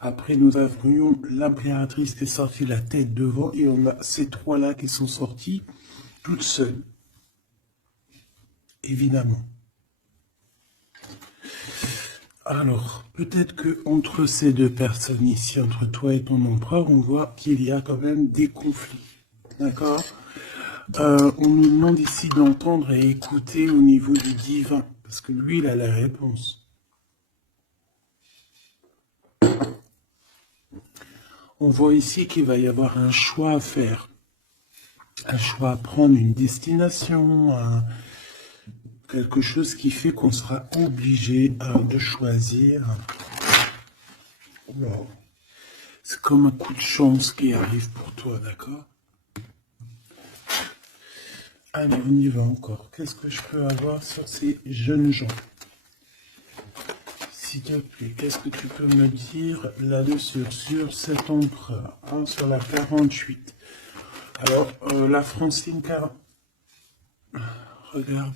Après, nous avions l'impératrice qui est sortie la tête devant et on a ces trois-là qui sont sortis toutes seules. Évidemment. Alors, peut-être que entre ces deux personnes ici, entre toi et ton empereur, on voit qu'il y a quand même des conflits. D'accord? On nous demande ici d'entendre et écouter au niveau du divin, parce que lui, il a la réponse. On voit ici qu'il va y avoir un choix à faire. Un choix à prendre, une destination, quelque chose qui fait qu'on sera obligé de choisir. Wow. C'est comme un coup de chance qui arrive pour toi, d'accord? Allez, on y va encore. Qu'est-ce que je peux avoir sur ces jeunes gens? S'il te plaît, qu'est-ce que tu peux me dire là-dessus, sur cet empereur, hein, sur la 48? Alors, la Francine 40... Regarde.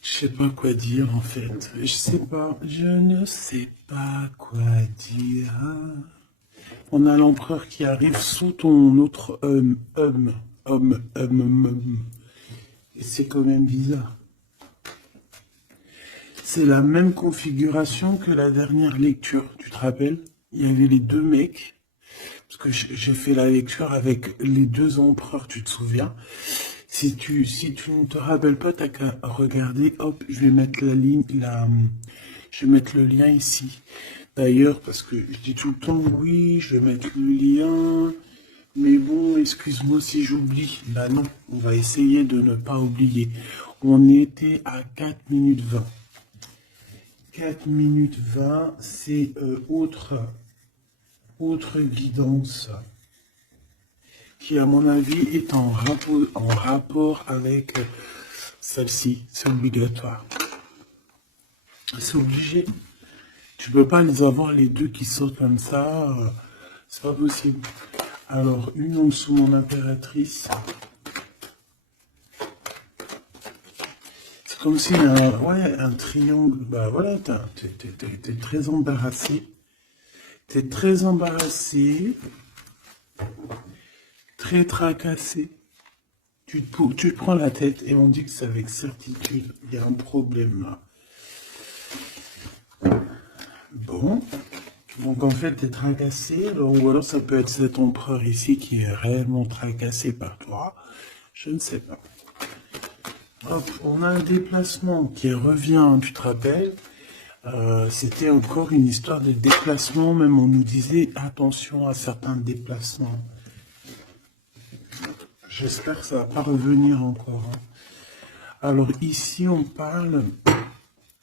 Je sais pas quoi dire, en fait. Je ne sais pas quoi dire. On a l'empereur qui arrive sous ton autre homme. Et c'est quand même bizarre. C'est la même configuration que la dernière lecture, tu te rappelles? Il y avait les deux mecs, parce que j'ai fait la lecture avec les deux empereurs, tu te souviens? Si tu ne te rappelles pas, t'as qu'à regarder, hop, je vais mettre je vais mettre le lien ici. D'ailleurs, parce que je dis tout le temps, oui, je vais mettre le lien, mais bon, excuse-moi si j'oublie. Bah non, on va essayer de ne pas oublier. On était à 4 minutes 20. 4 minutes 20, c'est autre guidance qui, à mon avis, est en rapport avec celle-ci. C'est obligatoire. C'est obligé. Tu peux pas les avoir les deux qui sortent comme ça. C'est pas possible. Alors, une en dessous, mon impératrice. C'est comme si un triangle. Bah voilà, t'es très embarrassé. T'es très embarrassé. Très tracassé. Tu te prends la tête et on dit que c'est avec certitude. Il y a un problème là. Bon. Donc en fait, tu es tracassé. Ou alors ça peut être cet empereur ici qui est réellement tracassé par toi. Je ne sais pas. Hop, on a un déplacement qui revient, tu te rappelles. C'était encore une histoire de déplacement. Même on nous disait attention à certains déplacements. J'espère que ça va pas revenir encore. Hein. Alors ici, on parle...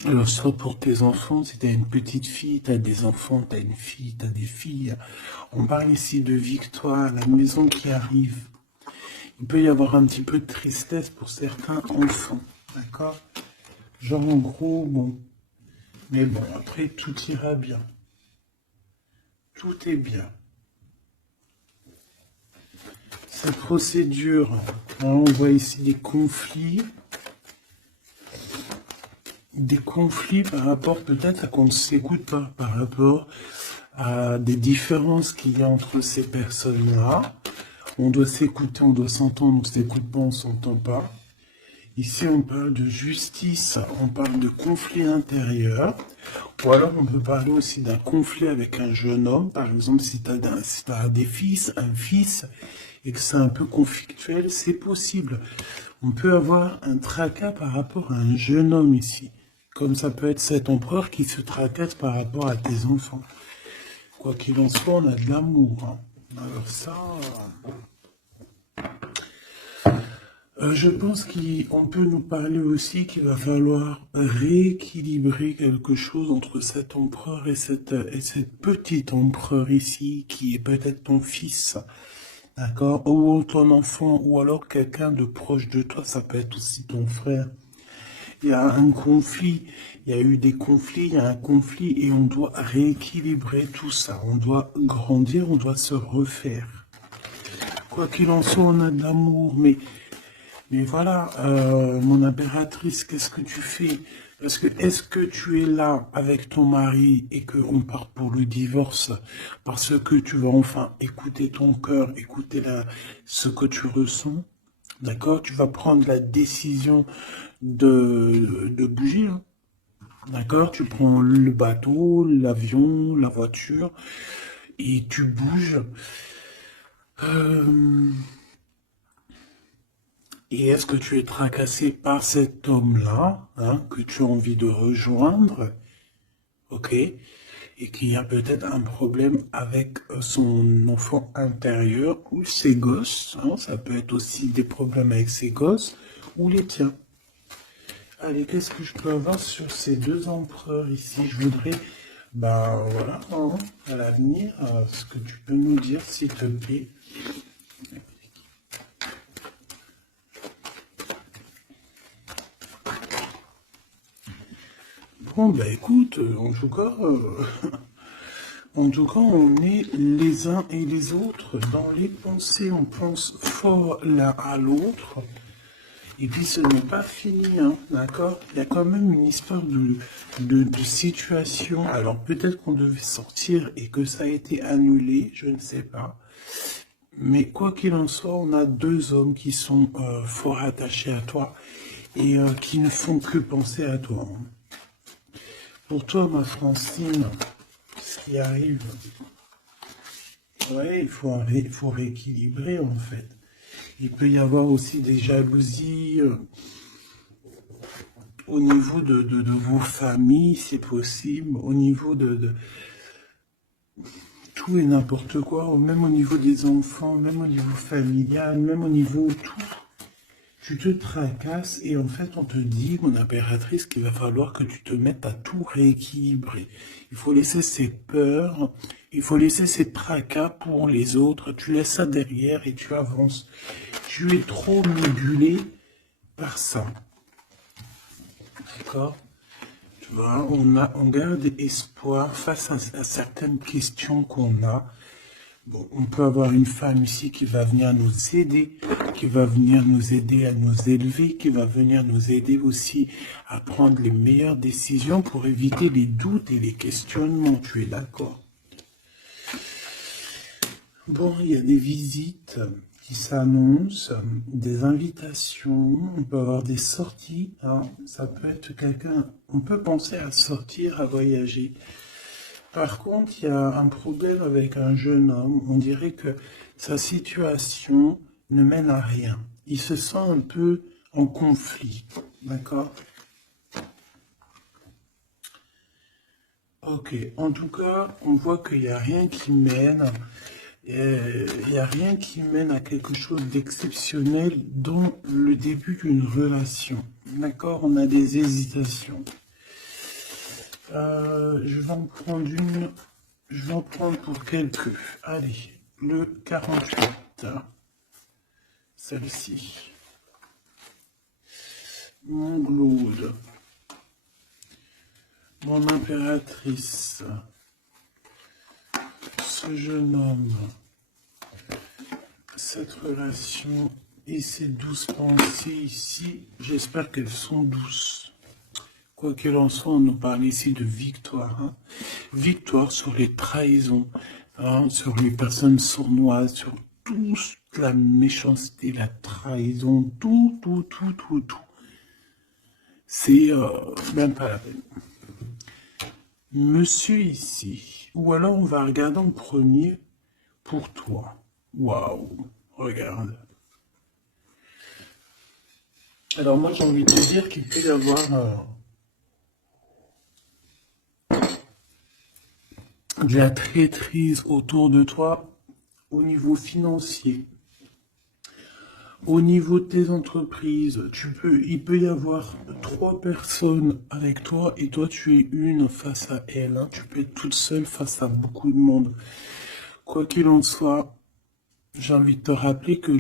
Alors ça pour tes enfants, si tu as une petite fille, tu as des enfants, tu as une fille, tu as des filles. On parle ici de victoire, la maison qui arrive. Il peut y avoir un petit peu de tristesse pour certains enfants. D'accord? Genre en gros, bon. Mais bon, après, tout ira bien. Tout est bien. Cette procédure, hein, on voit ici des conflits. Des conflits par rapport peut-être à qu'on ne s'écoute pas, par rapport à des différences qu'il y a entre ces personnes-là. On doit s'écouter, on doit s'entendre, on ne s'écoute pas, on ne s'entend pas. Ici, on parle de justice, on parle de conflit intérieur, ou alors on peut parler aussi d'un conflit avec un jeune homme. Par exemple, si tu as des fils, un fils, et que c'est un peu conflictuel, c'est possible. On peut avoir un tracas par rapport à un jeune homme ici. Comme ça peut être cet empereur qui se tracasse par rapport à tes enfants. Quoi qu'il en soit, on a de l'amour. Hein. Alors ça... je pense qu'on peut nous parler aussi qu'il va falloir rééquilibrer quelque chose entre cet empereur et cette petite empereur ici, qui est peut-être ton fils, d'accord, ou ton enfant, ou alors quelqu'un de proche de toi, ça peut être aussi ton frère. Il y a un conflit, il y a eu des conflits, il y a un conflit, et on doit rééquilibrer tout ça. On doit grandir, on doit se refaire. Quoi qu'il en soit, on a de l'amour, mais voilà, mon impératrice, qu'est-ce que tu fais? Parce que est-ce que tu es là avec ton mari et qu'on part pour le divorce parce que tu vas enfin écouter ton cœur, écouter ce que tu ressens, d'accord? Tu vas prendre la décision de bouger, hein, d'accord? Tu prends le bateau, l'avion, la voiture et tu bouges. Euh, Et est-ce que tu es tracassé par cet homme-là, hein, que tu as envie de rejoindre, ok, et qu'il y a peut-être un problème avec son enfant intérieur ou ses gosses, hein, ça peut être aussi des problèmes avec ses gosses ou les tiens. Allez, qu'est-ce que je peux avoir sur ces deux empereurs ici? Je voudrais, ben voilà, hein, à l'avenir, ce que tu peux nous dire, s'il te plaît. Bon, bah écoute, en tout cas, on est les uns et les autres dans les pensées. On pense fort l'un à l'autre. Et puis, ce n'est pas fini, hein, d'accord? Il y a quand même une histoire de situation. Alors, peut-être qu'on devait sortir et que ça a été annulé, je ne sais pas. Mais quoi qu'il en soit, on a deux hommes qui sont fort attachés à toi et qui ne font que penser à toi, hein. Pour toi, ma Francine, ce qui arrive, ouais, il faut rééquilibrer en fait. Il peut y avoir aussi des jalousies au niveau de vos familles, c'est possible, au niveau de tout et n'importe quoi, même au niveau des enfants, même au niveau familial, même au niveau tout. Tu te tracasses et en fait on te dit, mon impératrice, qu'il va falloir que tu te mettes à tout rééquilibrer. Il faut laisser ces peurs, il faut laisser ces tracas pour les autres, tu laisses ça derrière et tu avances. Tu es trop modulé par ça. D'accord? Tu vois, on garde espoir face à certaines questions qu'on a. Bon, on peut avoir une femme ici qui va venir nous aider, qui va venir nous aider à nous élever, qui va venir nous aider aussi à prendre les meilleures décisions pour éviter les doutes et les questionnements. Tu es d'accord? Bon, il y a des visites qui s'annoncent, des invitations, on peut avoir des sorties, hein. Ça peut être quelqu'un, on peut penser à sortir, à voyager. Par contre, il y a un problème avec un jeune homme. On dirait que sa situation ne mène à rien. Il se sent un peu en conflit. D'accord? Ok. En tout cas, on voit qu'il n'y a rien qui mène. Il n'y a rien qui mène à quelque chose d'exceptionnel dans le début d'une relation. D'accord? On a des hésitations. Je vais en prendre une. Je vais en prendre pour quelques. Allez, le 48. Celle-ci. Mon Claude. Mon impératrice. Ce jeune homme. Cette relation et ces douces pensées ici, j'espère qu'elles sont douces. Quoi qu'il en soit, on nous parle ici de victoire, hein. Victoire sur les trahisons, hein, sur les personnes sournoises, sur toute la méchanceté, la trahison, tout. C'est même pas la peine. Monsieur ici, ou alors on va regarder en premier pour toi. Waouh, regarde. Alors moi j'ai envie de te dire qu'il peut y avoir de la traîtrise autour de toi au niveau financier, au niveau de tes entreprises. Il peut y avoir trois personnes avec toi et toi tu es une face à elle, hein. Tu peux être toute seule face à beaucoup de monde. Quoi qu'il en soit, j'ai envie de te rappeler que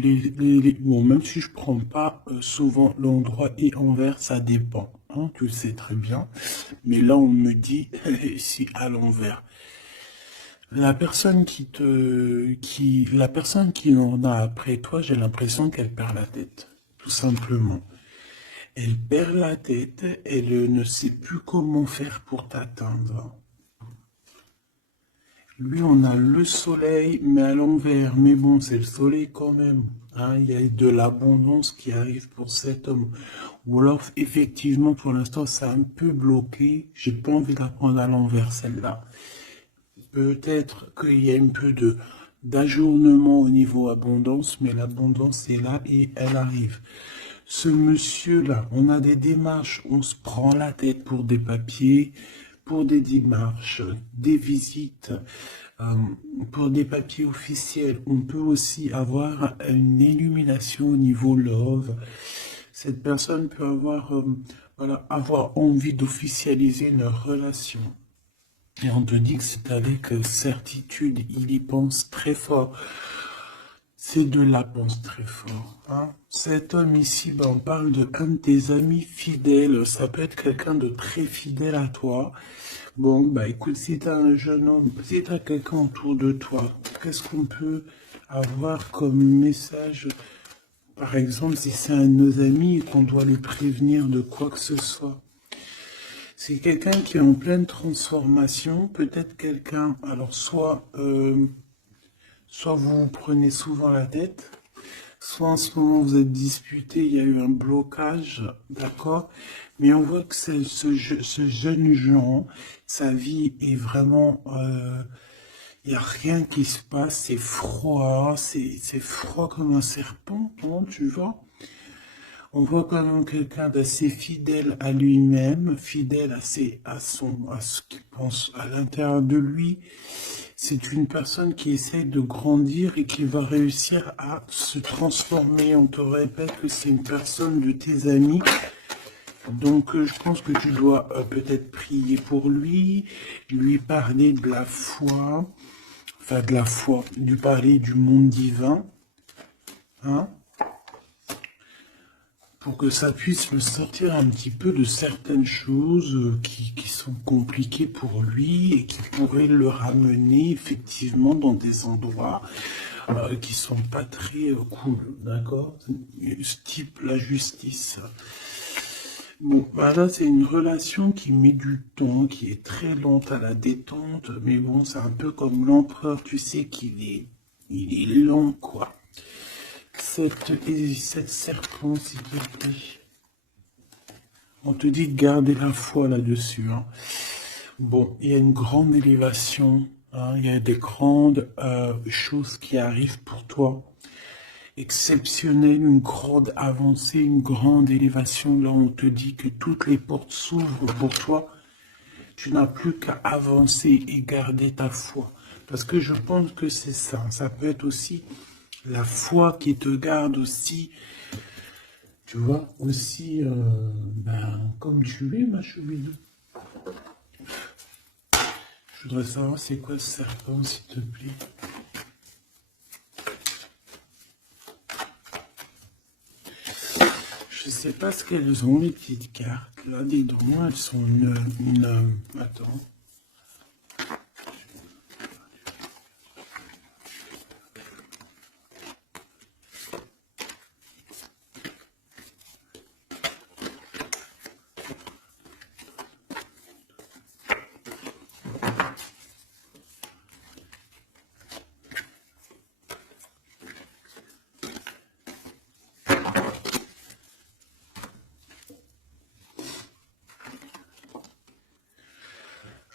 bon, même si je prends pas souvent l'endroit et envers, ça dépend, hein, tu le sais très bien. Mais là, on me dit si à l'envers. La personne qui en a après toi, j'ai l'impression qu'elle perd la tête, tout simplement. elle perd la tête, elle ne sait plus comment faire pour t'atteindre. Lui, on a le soleil, mais à l'envers. Mais bon, c'est le soleil quand même. Hein, il y a de l'abondance qui arrive pour cet homme. Ou alors, effectivement, pour l'instant, c'est un peu bloqué. J'ai pas envie de la prendre à l'envers, celle-là. Peut-être qu'il y a un peu d'ajournement au niveau abondance, mais l'abondance est là et elle arrive. Ce monsieur-là, on a des démarches, on se prend la tête pour des papiers, pour des démarches, des visites, pour des papiers officiels. On peut aussi avoir une illumination au niveau love. Cette personne peut avoir, voilà, avoir envie d'officialiser une relation. Et on te dit que c'est avec certitude, il y pense très fort. C'est de la pense très fort. Hein. Cet homme ici, ben, on parle de un de tes amis fidèles. Ça peut être quelqu'un de très fidèle à toi. Bon, bah écoute, si tu as un jeune homme, si tu as quelqu'un autour de toi, qu'est-ce qu'on peut avoir comme message? Par exemple, si c'est un de nos amis et qu'on doit les prévenir de quoi que ce soit. C'est quelqu'un qui est en pleine transformation, peut-être quelqu'un, alors soit vous vous prenez souvent la tête, soit en ce moment vous êtes disputé, il y a eu un blocage, d'accord? Mais on voit que ce jeune Jean, sa vie est vraiment, il n'y a rien qui se passe, c'est froid, c'est froid comme un serpent, hein, tu vois? On voit quand même quelqu'un d'assez fidèle à lui-même, fidèle à ce qu'il pense à l'intérieur de lui. C'est une personne qui essaie de grandir et qui va réussir à se transformer. On te répète que c'est une personne de tes amis. Donc je pense que tu dois peut-être prier pour lui parler de la foi, lui parler du monde divin, hein, pour que ça puisse le sortir un petit peu de certaines choses qui sont compliquées pour lui et qui pourraient le ramener effectivement dans des endroits qui sont pas très cool, d'accord? Ce type la justice. Bon, bah là c'est une relation qui met du temps, qui est très lente à la détente, mais bon c'est un peu comme l'empereur, tu sais il est lent quoi. Cette serpent, s'il te plaît. On te dit de garder la foi là-dessus. Hein. Bon, il y a une grande élévation. Hein, il y a des grandes choses qui arrivent pour toi. Exceptionnelles, une grande avancée, une grande élévation. Là, on te dit que toutes les portes s'ouvrent pour toi. Tu n'as plus qu'à avancer et garder ta foi. Parce que je pense que c'est ça. Ça peut être aussi la foi qui te garde aussi, tu vois, aussi, comme tu es, ma cheville. Je voudrais savoir c'est quoi ce serpent, s'il te plaît. Je sais pas ce qu'elles ont, les petites cartes. Là, dis-donc, elles sont attends.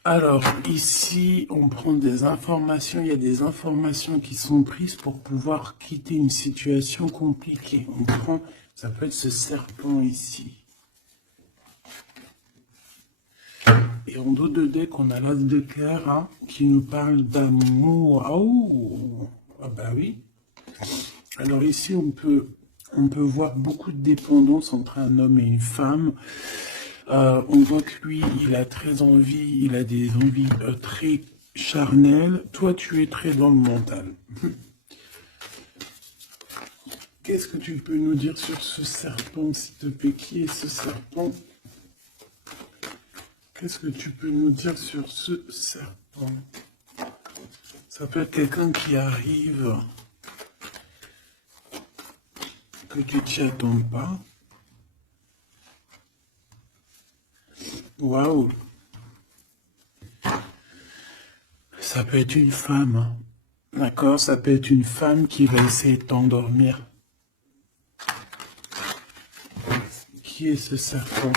Alors, ici, on prend des informations, il y a des informations qui sont prises pour pouvoir quitter une situation compliquée. On prend, ça peut être ce serpent ici. Et en dos de deck, on a l'as de cœur hein, qui nous parle d'amour. Oh, ah bah oui. Alors ici, on peut voir beaucoup de dépendance entre un homme et une femme. On voit que lui, il a très envie, il a des envies très charnelles. Toi, tu es très dans le mental. Qu'est-ce que tu peux nous dire sur ce serpent, s'il te plaît? Qui est ce serpent? Qu'est-ce que tu peux nous dire sur ce serpent? Ça peut être quelqu'un qui arrive, que tu t'y attends pas. Waouh. Ça peut être une femme, hein. D'accord? Ça peut être une femme qui va essayer de t'endormir. Qui est ce serpent?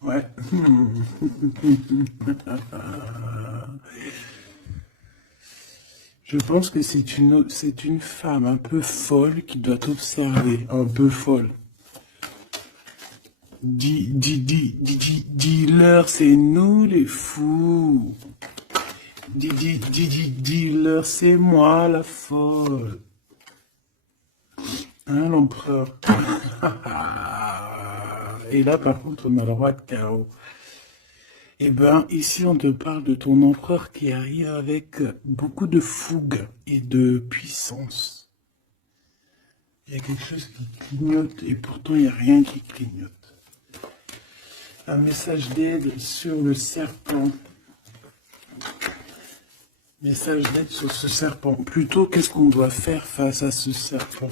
Ouais. Je pense que c'est une femme un peu folle qui doit t'observer, un peu folle. Dis-leur, c'est nous les fous. Dis-leur, c'est moi la folle. Hein, l'empereur? Et là, par contre, on a le roi de carreau. Eh ben, ici, on te parle de ton empereur qui arrive avec beaucoup de fougue et de puissance. Il y a quelque chose qui clignote et pourtant, il n'y a rien qui clignote. Un message d'aide sur le serpent. Message d'aide sur ce serpent. Plutôt, qu'est-ce qu'on doit faire face à ce serpent?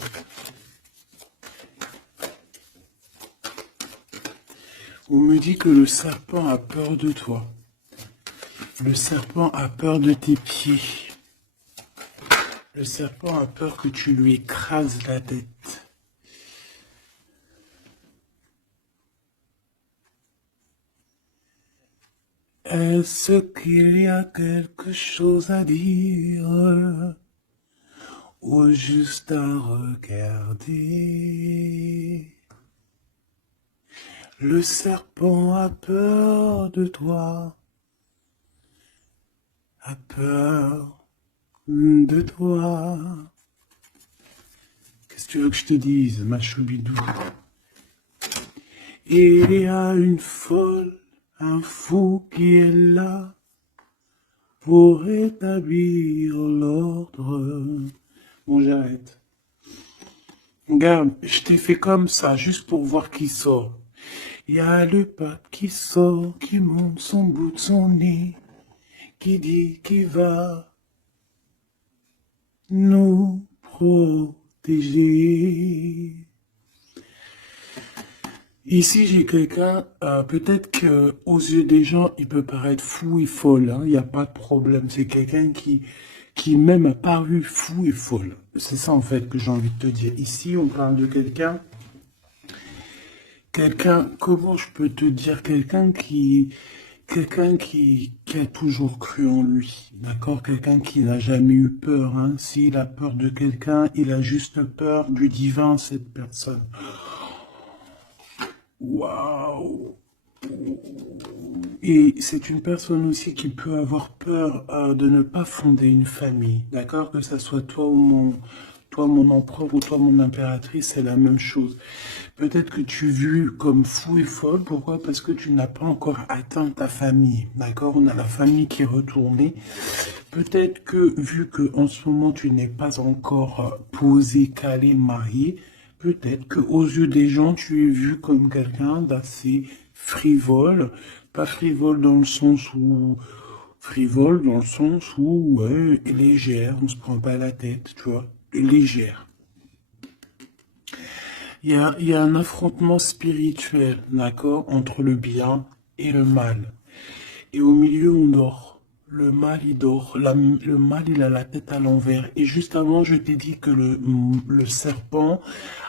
On me dit que le serpent a peur de toi. Le serpent a peur de tes pieds. Le serpent a peur que tu lui écrases la tête. Est-ce qu'il y a quelque chose à dire ou juste à regarder? Le serpent a peur de toi, a peur de toi. Qu'est-ce que tu veux que je te dise, ma choubidou? Il y a une folle, un fou qui est là pour établir l'ordre. Bon, j'arrête. Regarde, je t'ai fait comme ça, juste pour voir qui sort. Il y a le pape qui sort, qui monte son bout de son nez, qui dit qu'il va nous protéger. Ici, j'ai quelqu'un, peut-être que aux yeux des gens, il peut paraître fou et folle, hein, il n'y a pas de problème. C'est quelqu'un qui même a paru fou et folle. C'est ça, en fait, que j'ai envie de te dire. Ici, on parle de quelqu'un, comment je peux te dire, quelqu'un qui a toujours cru en lui, d'accord? Quelqu'un qui n'a jamais eu peur, hein. S'il a peur de quelqu'un, il a juste peur du divin, cette personne. Waouh! Et c'est une personne aussi qui peut avoir peur de ne pas fonder une famille, d'accord? Que ça soit toi mon empereur ou toi mon impératrice, c'est la même chose. Peut-être que tu es vu comme fou et folle, pourquoi? Parce que tu n'as pas encore atteint ta famille, d'accord? On a la famille qui est retournée. Peut-être que vu que en ce moment tu n'es pas encore posé, calé, marié, peut-être que aux yeux des gens tu es vu comme quelqu'un d'assez frivole, pas frivole dans le sens où ouais, légère, on se prend pas la tête, tu vois, légère. Il y a un affrontement spirituel, d'accord, entre le bien et le mal. Et au milieu, on dort. Le mal, il dort. Le mal, il a la tête à l'envers. Et juste avant, je t'ai dit que le serpent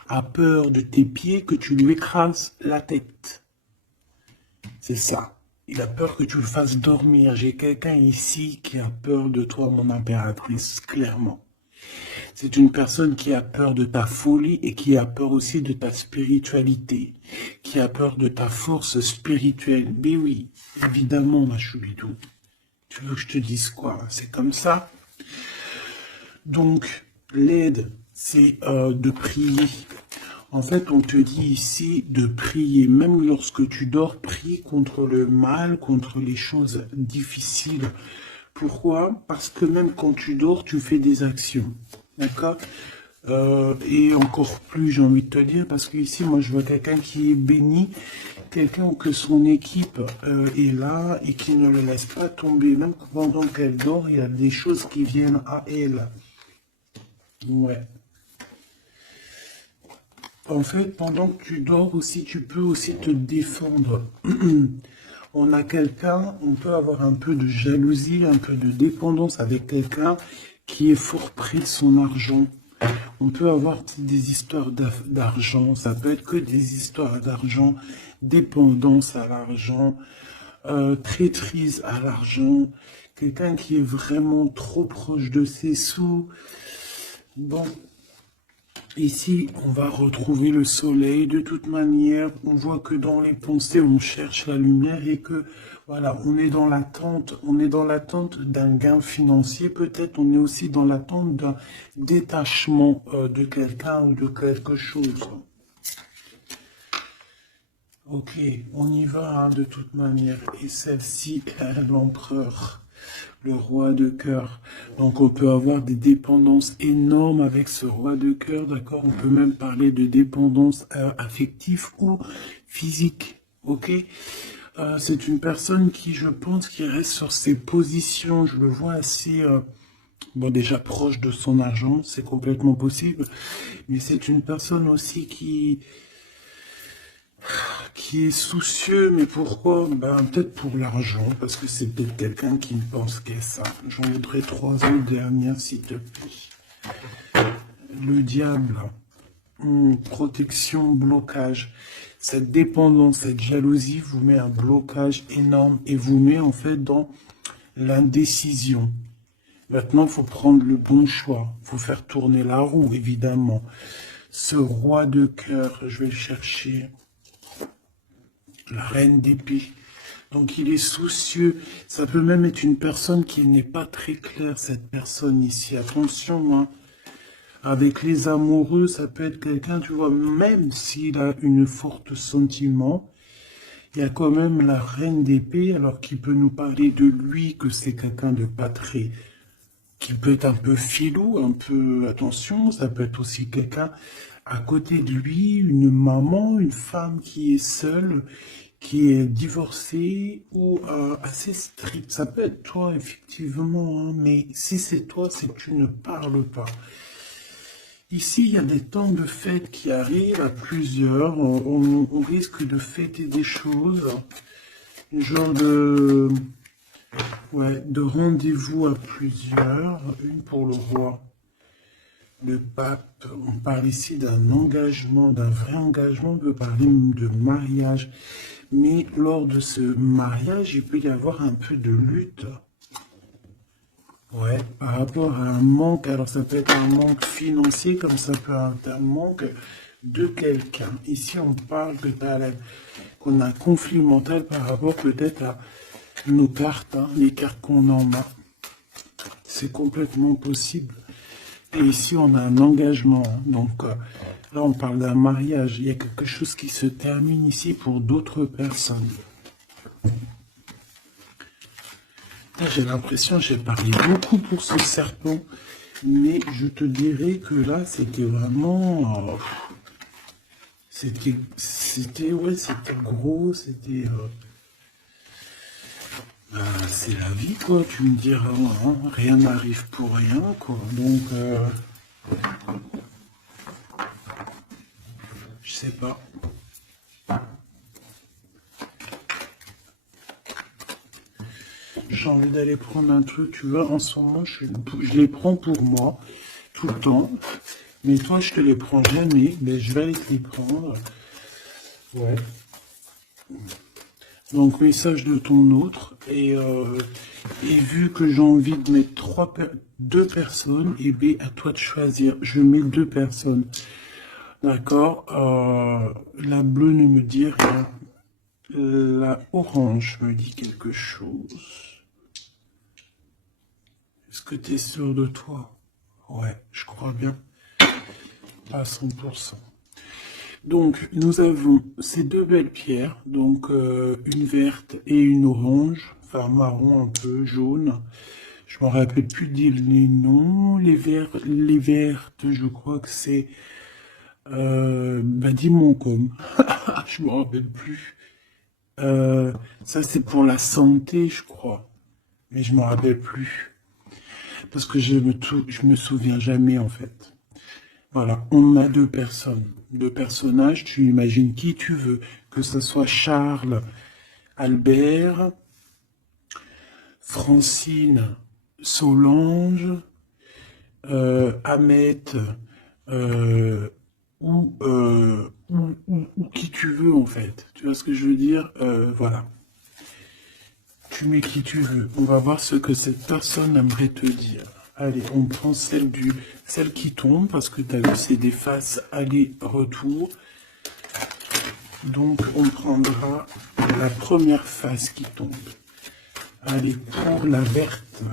a peur de tes pieds, que tu lui écrases la tête. C'est ça. Il a peur que tu le fasses dormir. J'ai quelqu'un ici qui a peur de toi, mon impératrice, clairement. C'est une personne qui a peur de ta folie et qui a peur aussi de ta spiritualité, qui a peur de ta force spirituelle. Mais oui, évidemment, ma choubidou. Tu veux que je te dise quoi? C'est comme ça. Donc, l'aide, c'est de prier. En fait, on te dit ici de prier. Même lorsque tu dors, prie contre le mal, contre les choses difficiles. Pourquoi? Parce que même quand tu dors, tu fais des actions. D'accord? Et encore plus, j'ai envie de te dire, parce que ici, moi, je vois quelqu'un qui est béni, quelqu'un que son équipe est là et qui ne le laisse pas tomber. Même pendant qu'elle dort, il y a des choses qui viennent à elle. Ouais. En fait, pendant que tu dors aussi, tu peux aussi te défendre. On a quelqu'un, on peut avoir un peu de jalousie, un peu de dépendance avec quelqu'un qui est fort près de son argent. On peut avoir des histoires d'argent, ça peut être que des histoires d'argent, dépendance à l'argent, traîtrise à l'argent, quelqu'un qui est vraiment trop proche de ses sous. Bon, ici, on va retrouver le soleil. De toute manière, on voit que dans les pensées, on cherche la lumière et que, voilà, on est dans l'attente d'un gain financier. Peut-être on est aussi dans l'attente d'un détachement de quelqu'un ou de quelque chose. Ok, on y va hein, de toute manière. Et celle-ci, l'empereur, le roi de cœur. Donc on peut avoir des dépendances énormes avec ce roi de cœur, d'accord? On peut même parler de dépendance affective ou physique, ok? C'est une personne qui, je pense, qui reste sur ses positions. Je le vois assez... bon, déjà proche de son argent, c'est complètement possible. Mais c'est une personne aussi qui est soucieux, mais pourquoi? Ben, peut-être pour l'argent, parce que c'est peut-être quelqu'un qui ne pense qu'à ça. J'en voudrais 3 autres dernières, s'il te plaît. Le diable, protection, blocage. Cette dépendance, cette jalousie vous met un blocage énorme et vous met en fait dans l'indécision. Maintenant, il faut prendre le bon choix. Il faut faire tourner la roue, évidemment. Ce roi de cœur, je vais le chercher. La reine d'épée. Donc il est soucieux. Ça peut même être une personne qui n'est pas très claire, cette personne ici. Attention, hein. Avec les amoureux, ça peut être quelqu'un, tu vois, même s'il a une forte sentiment, il y a quand même la reine d'épée, alors qu'il peut nous parler de lui, que c'est quelqu'un de pas très... qui peut être un peu filou, un peu... Attention, ça peut être aussi quelqu'un à côté de lui, une maman, une femme qui est seule, qui est divorcée ou assez stricte. Ça peut être toi, effectivement, hein, mais si c'est toi, c'est que tu ne parles pas. Ici, il y a des temps de fête qui arrivent à plusieurs. On risque de fêter des choses. Genre de... Ouais, de rendez-vous à plusieurs. Une pour le roi. Le pape, on parle ici d'un engagement, d'un vrai engagement, on peut parler de mariage. Mais lors de ce mariage, il peut y avoir un peu de lutte. Ouais, par rapport à un manque, alors ça peut être un manque financier, comme ça peut être un manque de quelqu'un. Ici, on parle qu'on a un conflit mental par rapport peut-être à nos cartes, hein, les cartes qu'on en a. C'est complètement possible. Et ici, on a un engagement. Hein. Donc, là, on parle d'un mariage. Il y a quelque chose qui se termine ici pour d'autres personnes. J'ai l'impression, j'ai parlé beaucoup pour ce serpent. Mais je te dirais que là, c'était vraiment... c'était gros, c'était... c'est la vie, quoi, tu me diras, hein, rien n'arrive pour rien, quoi. Donc, je sais pas. J'ai envie d'aller prendre un truc, tu vois, en ce moment, je les prends pour moi, tout le temps. Mais toi, je te les prends jamais, mais je vais aller te les prendre. Ouais. Donc, message de ton autre. Et vu que j'ai envie de mettre deux personnes, et bien, à toi de choisir. Je mets 2 personnes. D'accord. La bleue ne me dit rien. La orange me dit quelque chose. Est-ce que tu es sûr de toi? Ouais, je crois bien. À 100%. Donc, nous avons ces 2 belles pierres, donc une verte et une orange, enfin marron un peu, jaune. Je me rappelle plus dire les noms. Les vertes, je crois que c'est Dimoncom. Je me rappelle plus. Ça c'est pour la santé, je crois, mais je me rappelle plus parce que je me souviens jamais en fait. Voilà, on a deux personnes, deux personnages, tu imagines qui tu veux, que ce soit Charles, Albert, Francine, Solange, Ahmet, euh, ou qui tu veux en fait. Tu vois ce que je veux dire? Voilà. Tu mets qui tu veux. On va voir ce que cette personne aimerait te dire. Allez, on prend celle qui tombe, parce que tu as vu, c'est des faces aller-retour. Donc, on prendra la première face qui tombe. Allez, pour la verte.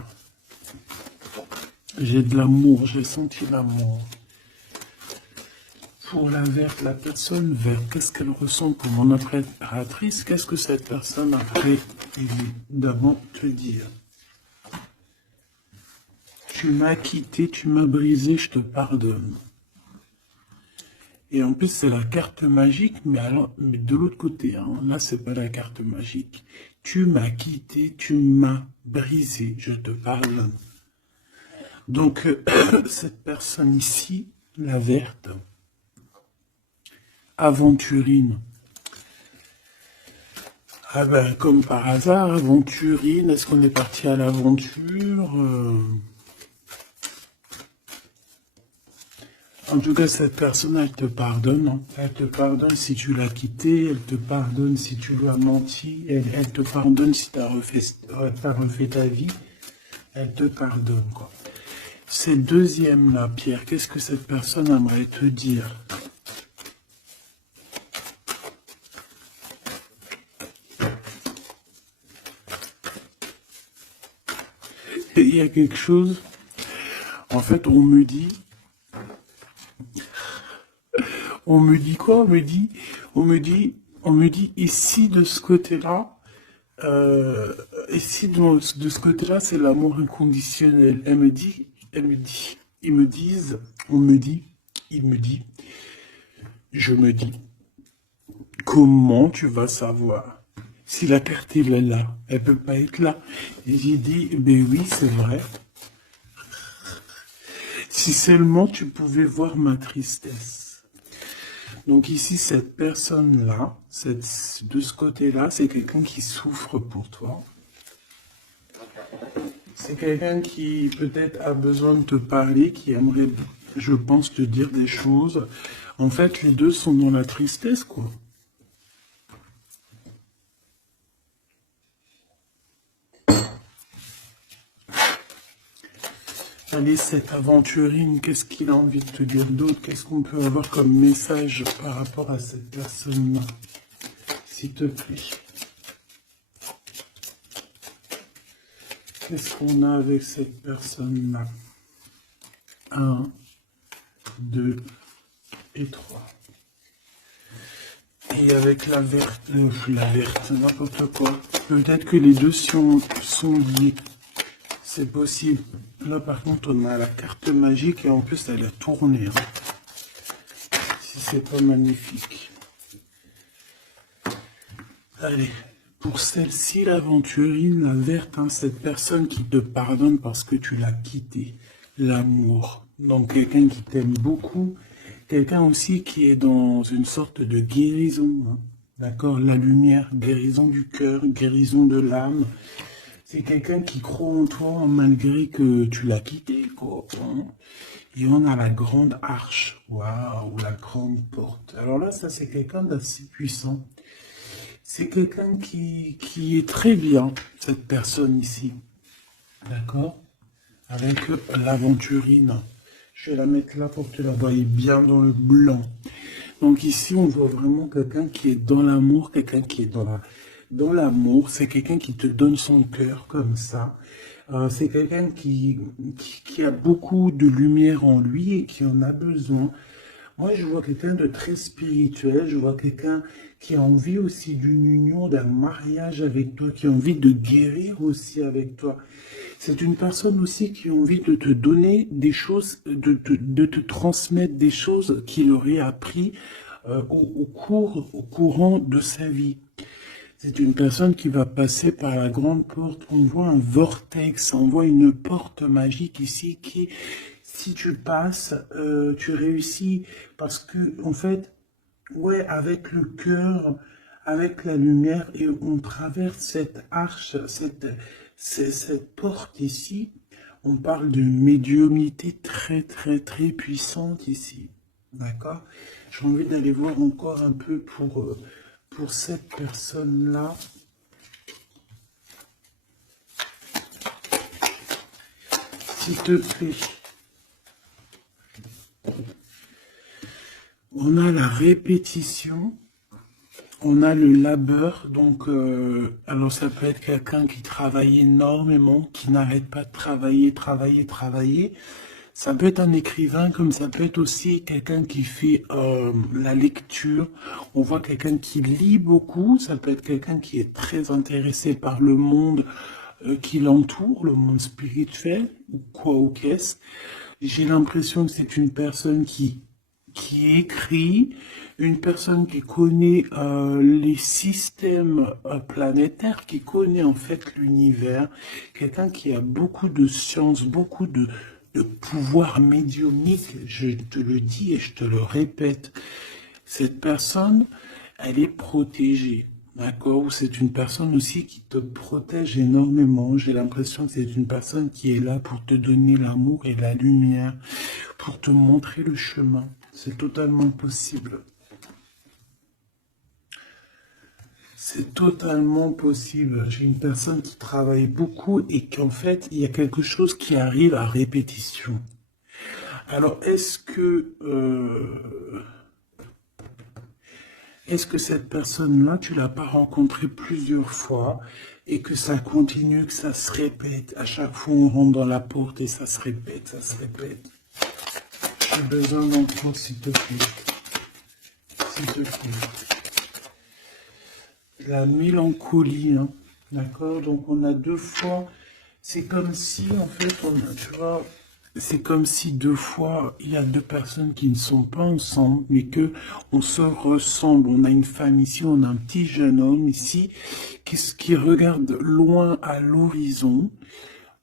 J'ai de l'amour, j'ai senti l'amour. Pour la verte, la personne verte, qu'est-ce qu'elle ressent pour mon impératrice? Qu'est-ce que cette personne aimerait évidemment te dire? Tu m'as quitté, tu m'as brisé, je te pardonne. Et en plus, c'est la carte magique, mais de l'autre côté, hein. Là, c'est pas la carte magique. Tu m'as quitté, tu m'as brisé, je te pardonne. Donc, cette personne ici, la verte, aventurine. Ah ben, comme par hasard, aventurine, est-ce qu'on est parti à l'aventure? En tout cas, cette personne, elle te pardonne. Hein. Elle te pardonne si tu l'as quitté, elle te pardonne si tu lui as menti, elle te pardonne si tu as refait ta vie. Elle te pardonne, quoi. Cette deuxième-là, Pierre, qu'est-ce que cette personne aimerait te dire? Et il y a quelque chose, en fait, on me dit quoi? On me dit ici de ce côté-là, ici de ce côté-là, c'est l'amour inconditionnel. Ils me disent, on me dit, il me dit, je me dis, comment tu vas savoir? Si la carte est là, elle peut pas être là. Et j'ai dit, ben oui, c'est vrai. Si seulement tu pouvais voir ma tristesse. Donc ici, cette personne-là, de ce côté-là, c'est quelqu'un qui souffre pour toi. C'est quelqu'un qui peut-être a besoin de te parler, qui aimerait, je pense, te dire des choses. En fait, les deux sont dans la tristesse, quoi. Allez, cette aventurine, qu'est-ce qu'il a envie de te dire d'autre? Qu'est-ce qu'on peut avoir comme message par rapport à cette personne-là? S'il te plaît. Qu'est-ce qu'on a avec cette personne-là? 1, 2 et 3. Et avec la verte, n'importe quoi. Peut-être que les deux sont liés. C'est possible. Là, par contre, on a la carte magique et en plus, elle a tourné. Hein. Si c'est pas magnifique. Allez, pour celle-ci, l'aventurine, la verte, hein, cette personne qui te pardonne parce que tu l'as quitté. L'amour. Donc, quelqu'un qui t'aime beaucoup. Quelqu'un aussi qui est dans une sorte de guérison. Hein. D'accord? La lumière, guérison du cœur, guérison de l'âme. C'est quelqu'un qui croit en toi malgré que tu l'as quitté, quoi. Hein. Et on a la grande arche. Waouh, la grande porte. Alors là, ça, c'est quelqu'un d'assez puissant. C'est quelqu'un qui est très bien, cette personne ici. D'accord? Avec l'aventurine. Je vais la mettre là pour que tu la voyes bien dans le blanc. Donc ici, on voit vraiment quelqu'un qui est dans l'amour, quelqu'un qui est dans l'amour. C'est quelqu'un qui te donne son cœur comme ça. C'est quelqu'un qui a beaucoup de lumière en lui et qui en a besoin. Moi, je vois quelqu'un de très spirituel, je vois quelqu'un qui a envie aussi d'une union, d'un mariage avec toi, qui a envie de guérir aussi avec toi. C'est une personne aussi qui a envie de te donner des choses, de te transmettre des choses qu'il aurait appris au courant de sa vie. C'est une personne qui va passer par la grande porte. On voit un vortex, on voit une porte magique ici qui si tu passes, tu réussis, parce que, en fait, ouais, avec le cœur, avec la lumière, et on traverse cette arche, cette porte ici, on parle d'une médiumnité très, très, très puissante ici. D'accord? J'ai envie d'aller voir encore un peu pour cette personne-là. S'il te plaît. On a la répétition, on a le labeur, donc alors ça peut être quelqu'un qui travaille énormément, qui n'arrête pas de travailler, travailler. Ça peut être un écrivain, comme ça peut être aussi quelqu'un qui fait la lecture. On voit quelqu'un qui lit beaucoup, ça peut être quelqu'un qui est très intéressé par le monde qui l'entoure, le monde spirituel, ou quoi ou qu'est-ce. J'ai l'impression que c'est une personne qui écrit, une personne qui connaît les systèmes planétaires, qui connaît en fait l'univers, quelqu'un qui a beaucoup de science, beaucoup de pouvoir médiumnique, je te le dis et je te le répète. Cette personne, elle est protégée. D'accord? C'est une personne aussi qui te protège énormément. J'ai l'impression que c'est une personne qui est là pour te donner l'amour et la lumière, pour te montrer le chemin. C'est totalement possible. C'est totalement possible. J'ai une personne qui travaille beaucoup et qu'en fait, il y a quelque chose qui arrive à répétition. Alors, est-ce que cette personne-là, tu l'as pas rencontrée plusieurs fois et que ça continue, que ça se répète? À chaque fois, on rentre dans la porte et ça se répète, ça se répète. J'ai besoin d'enfants, s'il te plaît. S'il te plaît. La mélancolie, hein. D'accord? Donc, on a deux fois. C'est comme si, en fait, tu vois, c'est comme si deux fois, il y a deux personnes qui ne sont pas ensemble, mais que on se ressemble. On a une femme ici, on a un petit jeune homme ici, qui regarde loin à l'horizon.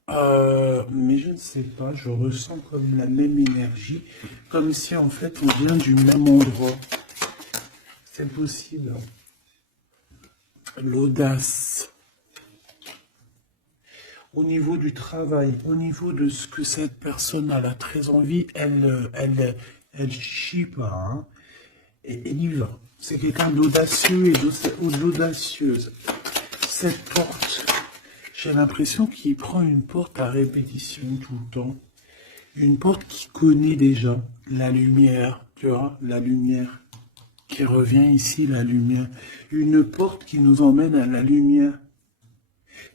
Mais je ne sais pas, je ressens comme la même énergie, comme si en fait on vient du même endroit. C'est possible. L'audace. Au niveau du travail, au niveau de ce que cette personne a très envie, elle chie pas, hein, et elle y va. C'est quelqu'un d'audacieux et d'audacieuse. Cette porte, j'ai l'impression qu'il prend une porte à répétition tout le temps. Une porte qui connaît déjà la lumière, tu vois, la lumière qui revient ici, la lumière. Une porte qui nous emmène à la lumière.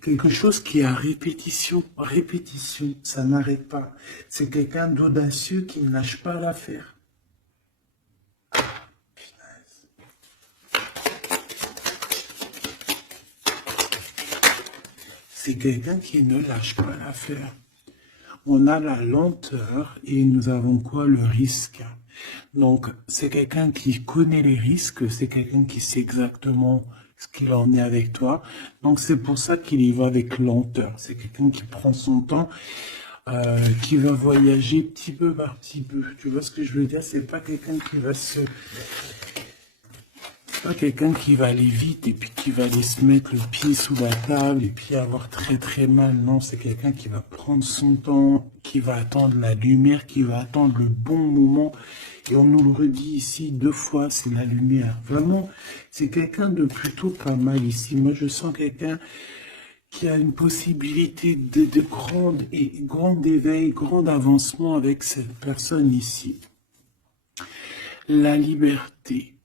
Quelque chose qui est à répétition, répétition, ça n'arrête pas. C'est quelqu'un d'audacieux qui ne lâche pas l'affaire. C'est quelqu'un qui ne lâche pas l'affaire. On a la lenteur et nous avons quoi? Le risque. Donc, c'est quelqu'un qui connaît les risques, c'est quelqu'un qui sait exactement ce qu'il en est avec toi. Donc, c'est pour ça qu'il y va avec lenteur. C'est quelqu'un qui prend son temps, qui va voyager petit peu par petit peu. Tu vois ce que je veux dire? C'est pas quelqu'un qui va pas quelqu'un qui va aller vite et puis qui va aller se mettre le pied sous la table et puis avoir très très mal. Non, c'est quelqu'un qui va prendre son temps, qui va attendre la lumière, qui va attendre le bon moment. Et on nous le redit ici deux fois, c'est la lumière. Vraiment, c'est quelqu'un de plutôt pas mal ici. Moi, je sens quelqu'un qui a une possibilité de grand éveil, grand avancement avec cette personne ici. La liberté.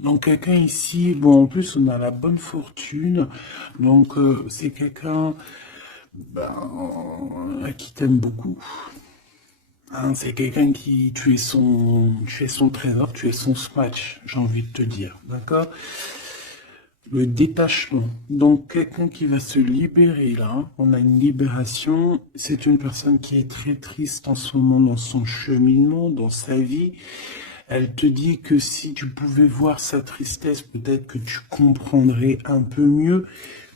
Donc quelqu'un ici, bon en plus on a la bonne fortune, donc c'est quelqu'un qui t'aime beaucoup. Hein, c'est quelqu'un qui, tu es son trésor, tu es son smash, j'ai envie de te dire, d'accord? Le détachement, donc quelqu'un qui va se libérer là, on a une libération, c'est une personne qui est très triste en ce moment dans son cheminement, dans sa vie. Elle te dit que si tu pouvais voir sa tristesse, peut-être que tu comprendrais un peu mieux,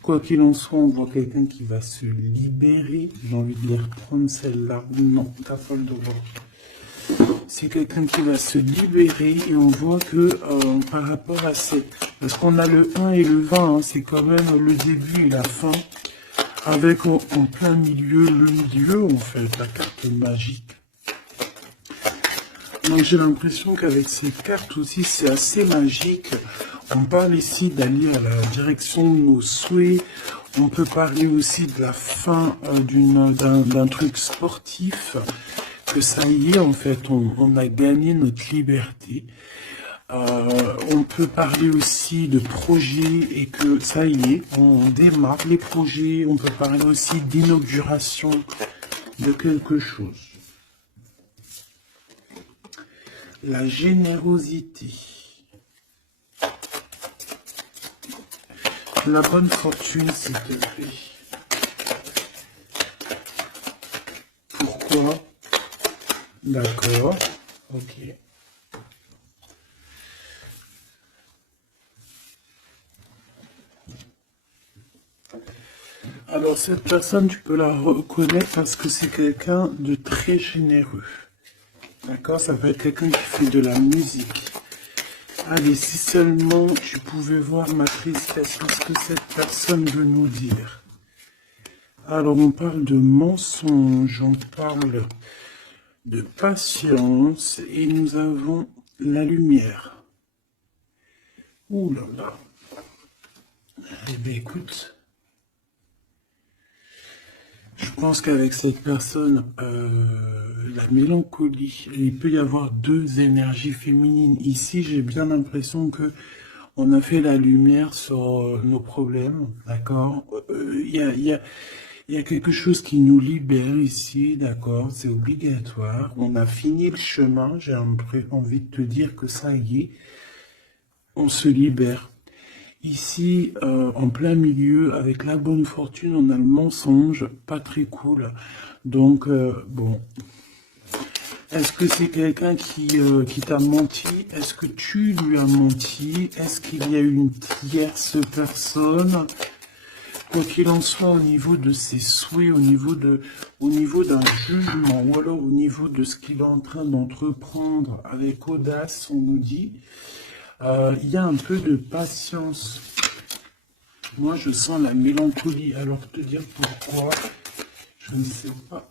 Quoi qu'il en soit, on voit quelqu'un qui va se libérer. J'ai envie de les reprendre celle-là. Non, t'as pas le droit. C'est quelqu'un qui va se libérer et on voit que par rapport à ces... Parce qu'on a le 1 et le 20, hein, c'est quand même le début et la fin. Avec en plein milieu, le milieu, en fait, la carte magique. Donc j'ai l'impression qu'avec ces cartes aussi, c'est assez magique. On parle ici d'aller à la direction de nos souhaits. On peut parler aussi de la fin d'un truc sportif. Que ça y est, en fait, on a gagné notre liberté. On peut parler aussi de projets et que ça y est, on démarre les projets. On peut parler aussi d'inauguration de quelque chose. La générosité. La bonne fortune, s'il te plaît. Pourquoi? D'accord. Ok. Alors, cette personne, tu peux la reconnaître parce que c'est quelqu'un de très généreux. D'accord? Ça peut être quelqu'un qui fait de la musique. Allez, si seulement tu pouvais voir ma tristesse, ce que cette personne veut nous dire. Alors, on parle de mensonge, on parle de patience, et nous avons la lumière. Ouh là là. Eh bien, écoute, je pense qu'avec cette personne, la mélancolie, il peut y avoir deux énergies féminines. Ici, j'ai bien l'impression que on a fait la lumière sur nos problèmes, d'accord? Il y a quelque chose qui nous libère ici, d'accord? C'est obligatoire. On a fini le chemin. J'ai envie de te dire que ça y est, on se libère. Ici, en plein milieu, avec la bonne fortune, on a le mensonge, pas très cool. Donc, bon. Est-ce que c'est quelqu'un qui t'a menti? Est-ce que tu lui as menti? Est-ce qu'il y a une tierce personne? Quoi qu'il en soit, au niveau de ses souhaits, au niveau d'un jugement, ou alors au niveau de ce qu'il est en train d'entreprendre avec audace, on nous dit, il y a un peu de patience. Moi, je sens la mélancolie. Alors, te dire pourquoi, je ne sais pas.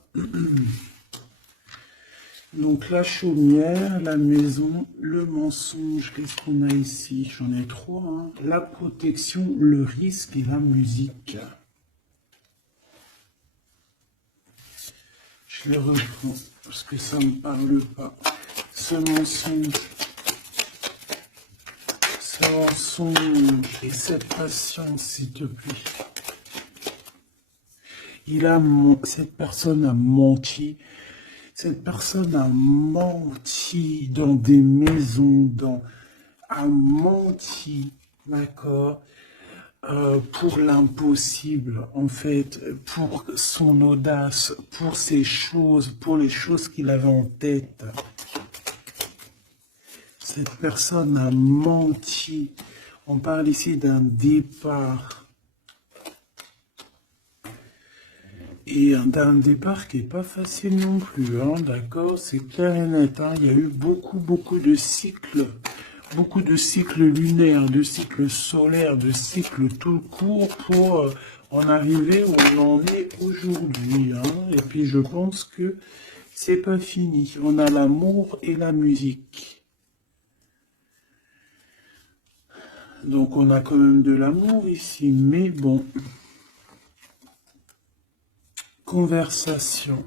Donc, la chaumière, la maison, le mensonge, qu'est-ce qu'on a ici? J'en ai trois. Hein. La protection, le risque et la musique. Je les reprends parce que ça ne me parle pas. Ce mensonge et cette patience, s'il te plaît. Cette personne a menti. Cette personne a menti dans des maisons, a menti, d'accord, pour l'impossible, en fait, pour son audace, pour ses choses, pour les choses qu'il avait en tête. Cette personne a menti. On parle ici d'un départ. Et d'un départ qui n'est pas facile non plus, hein, d'accord? C'est clair et net, hein, il y a eu beaucoup de cycles lunaires, de cycles solaires, de cycles tout court pour en arriver où on en est aujourd'hui, hein. Et puis je pense que c'est pas fini. On a l'amour et la musique. Donc on a quand même de l'amour ici, mais bon... Conversation.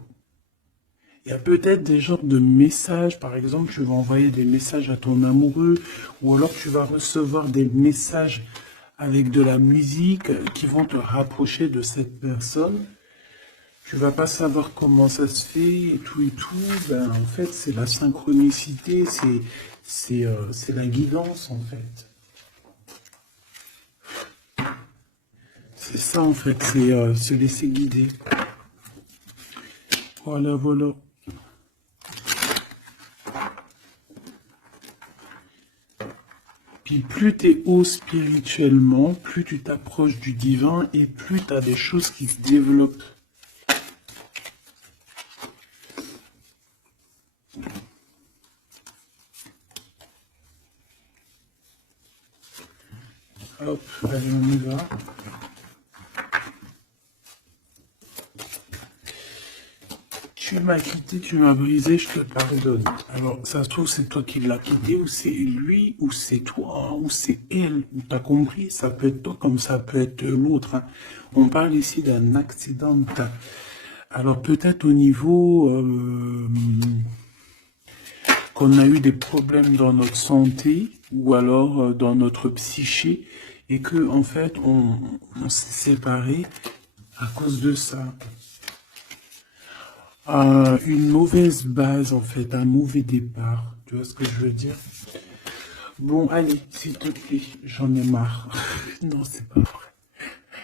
Il y a peut-être des genres de messages, par exemple, tu vas envoyer des messages à ton amoureux, ou alors tu vas recevoir des messages avec de la musique qui vont te rapprocher de cette personne. Tu vas pas savoir comment ça se fait et tout. Ben, en fait, c'est la synchronicité, c'est la guidance, en fait. C'est ça, en fait, c'est se laisser guider. Voilà, voilà. Puis Puis plus tu es haut spirituellement, plus tu t'approches du divin et plus tu as des choses qui se développent. Hop, allez, on y va. Tu m'as quitté, tu m'as brisé, je te pardonne. Alors, ça se trouve, c'est toi qui l'as quitté, ou c'est lui, ou c'est toi, ou c'est elle. T'as compris? Ça peut être toi comme ça peut être l'autre. Hein. On parle ici d'un accident. Alors, peut-être au niveau qu'on a eu des problèmes dans notre santé, ou alors dans notre psyché, et que, en fait, on s'est séparés à cause de ça. Une mauvaise base, en fait, un mauvais départ. Tu vois ce que je veux dire? Bon, allez, s'il te plaît, j'en ai marre. Non, c'est pas vrai.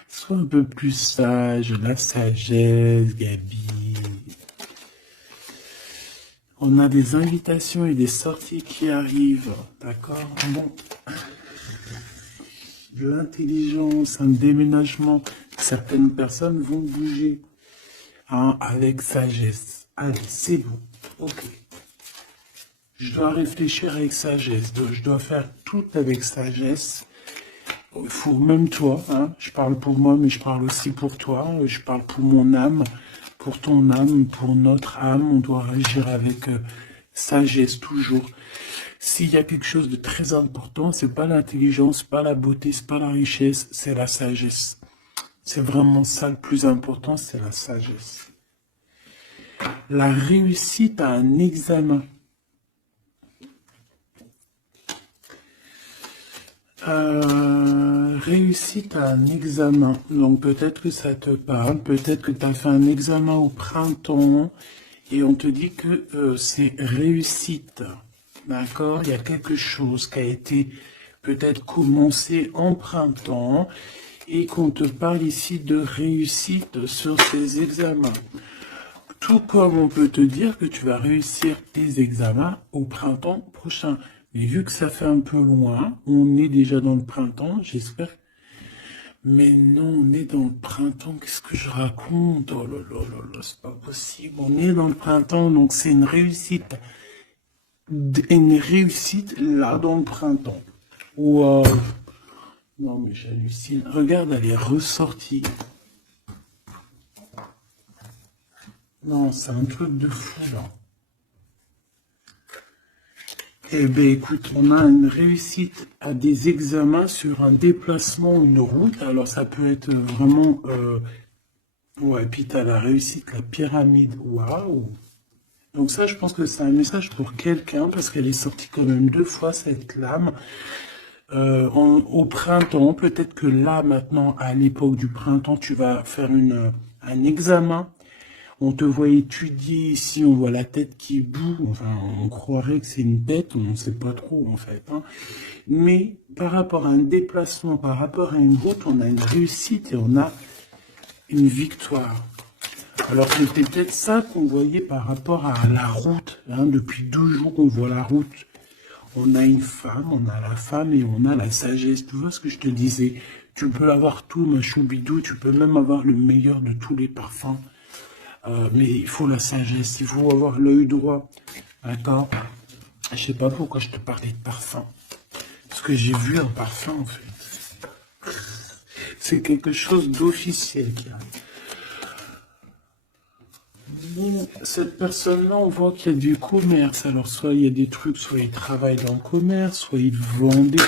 Sois un peu plus sage, la sagesse, Gabi. On a des invitations et des sorties qui arrivent, d'accord? Bon. De l'intelligence, un déménagement. Certaines personnes vont bouger. Hein, avec sagesse. Allez, c'est bon. Ok. Je dois réfléchir avec sagesse. Je dois faire tout avec sagesse. Il faut même toi. Hein, je parle pour moi, mais je parle aussi pour toi. Je parle pour mon âme, pour ton âme, pour notre âme. On doit agir avec sagesse toujours. S'il y a quelque chose de très important, c'est pas l'intelligence, pas la beauté, c'est pas la richesse, c'est la sagesse. C'est vraiment ça le plus important, c'est la sagesse. La réussite à un examen. Réussite à un examen. Donc peut-être que ça te parle, peut-être que tu as fait un examen au printemps et on te dit que c'est réussite. D'accord? Il y a quelque chose qui a été peut-être commencé en printemps et qu'on te parle ici de réussite sur ces examens. Tout comme on peut te dire que tu vas réussir tes examens au printemps prochain. Mais vu que ça fait un peu loin, on est déjà dans le printemps, j'espère. Mais non, on est dans le printemps, qu'est-ce que je raconte? Oh là là là là, c'est pas possible. On est dans le printemps, donc c'est une réussite. Une réussite là dans le printemps. Wow. Non mais j'hallucine. Regarde, elle est ressortie. Non, c'est un truc de fou, là. Eh bien, écoute, on a une réussite à des examens sur un déplacement, une route. Alors, ça peut être vraiment... Ouais, puis tu as la réussite, la pyramide. Waouh! Donc ça, je pense que c'est un message pour quelqu'un, parce qu'elle est sortie quand même 2 fois, cette lame. Au printemps, peut-être que là, maintenant, à l'époque du printemps, tu vas faire un examen. On te voit étudier ici, on voit la tête qui boue, enfin on croirait que c'est une tête, on ne sait pas trop en fait. Hein. Mais par rapport à un déplacement, par rapport à une route, on a une réussite et on a une victoire. Alors c'était peut-être ça qu'on voyait par rapport à la route. Hein. Depuis 2 jours on voit la route. On a une femme, on a la femme et on a la sagesse. Tu vois ce que je te disais? Tu peux avoir tout, ma choubidou, tu peux même avoir le meilleur de tous les parfums. Mais il faut la sagesse, il faut avoir l'œil droit. D'accord? Je sais pas pourquoi je te parlais de parfum. Parce que j'ai vu un parfum en fait. C'est quelque chose d'officiel qui arrive. Bon, cette personne-là, on voit qu'il y a du commerce. Alors, soit il y a des trucs, soit il travaille dans le commerce, soit il vend des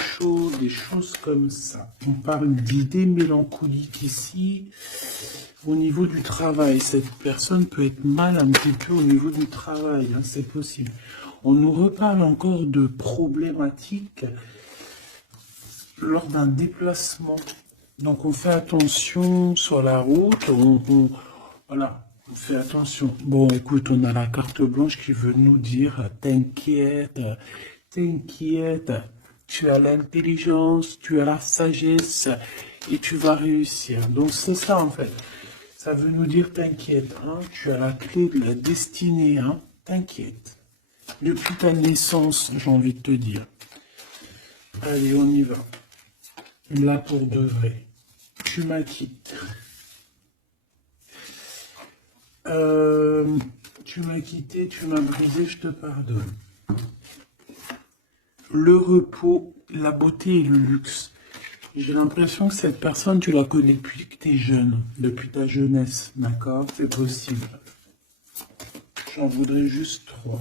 choses comme ça. On parle d'idées mélancoliques ici. Au niveau du travail, cette personne peut être mal un petit peu au niveau du travail, hein, c'est possible. On nous reparle encore de problématiques lors d'un déplacement. Donc on fait attention sur la route, voilà, on fait attention. Bon, écoute, on a la carte blanche qui veut nous dire, t'inquiète, t'inquiète, tu as l'intelligence, tu as la sagesse et tu vas réussir. Donc c'est ça en fait. Ça veut nous dire, t'inquiète, hein, tu as la clé de la destinée, hein, t'inquiète. Depuis ta naissance, j'ai envie de te dire. Allez, on y va. Là pour de vrai. Tu m'as quitté. Tu m'as quitté, tu m'as brisé, je te pardonne. Le repos, la beauté et le luxe. J'ai l'impression que cette personne, tu la connais depuis que tu es jeune, depuis ta jeunesse, d'accord? C'est possible. J'en voudrais juste 3.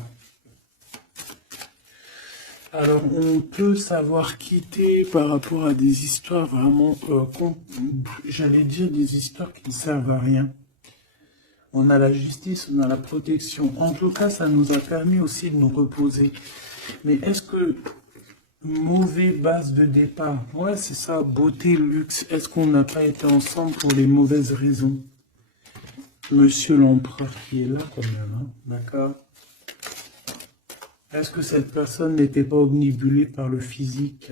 Alors, on peut savoir quitter par rapport à des histoires vraiment, j'allais dire des histoires qui ne servent à rien. On a la justice, on a la protection. En tout cas, ça nous a permis aussi de nous reposer. Mais est-ce que mauvaise base de départ, ouais, c'est ça, beauté, luxe, est-ce qu'on n'a pas été ensemble pour les mauvaises raisons? Monsieur l'empereur qui est là quand même, hein, d'accord? Est-ce que cette personne n'était pas omnibulée par le physique?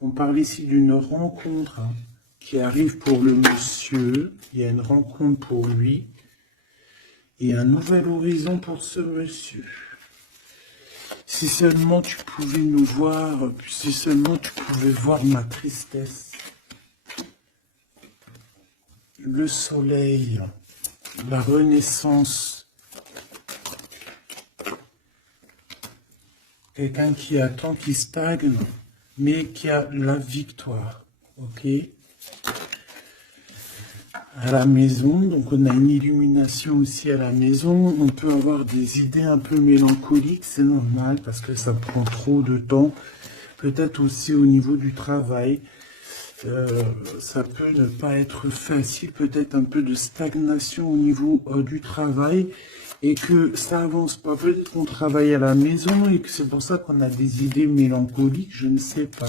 On parle ici d'une rencontre qui arrive pour le monsieur. Il y a une rencontre pour lui. Et un nouvel horizon pour ce monsieur. Si seulement tu pouvais nous voir, si seulement tu pouvais voir ma tristesse. Le soleil, la renaissance. Quelqu'un qui attend, qui stagne, mais qui a la victoire. Ok? À la maison, donc on a une illumination aussi à la maison. On peut avoir des idées un peu mélancoliques, c'est normal parce que ça prend trop de temps. Peut-être aussi au niveau du travail. Ça peut ne pas être facile, peut-être un peu de stagnation au niveau du travail et que ça avance pas. Peut-être qu'on travaille à la maison et que c'est pour ça qu'on a des idées mélancoliques, je ne sais pas.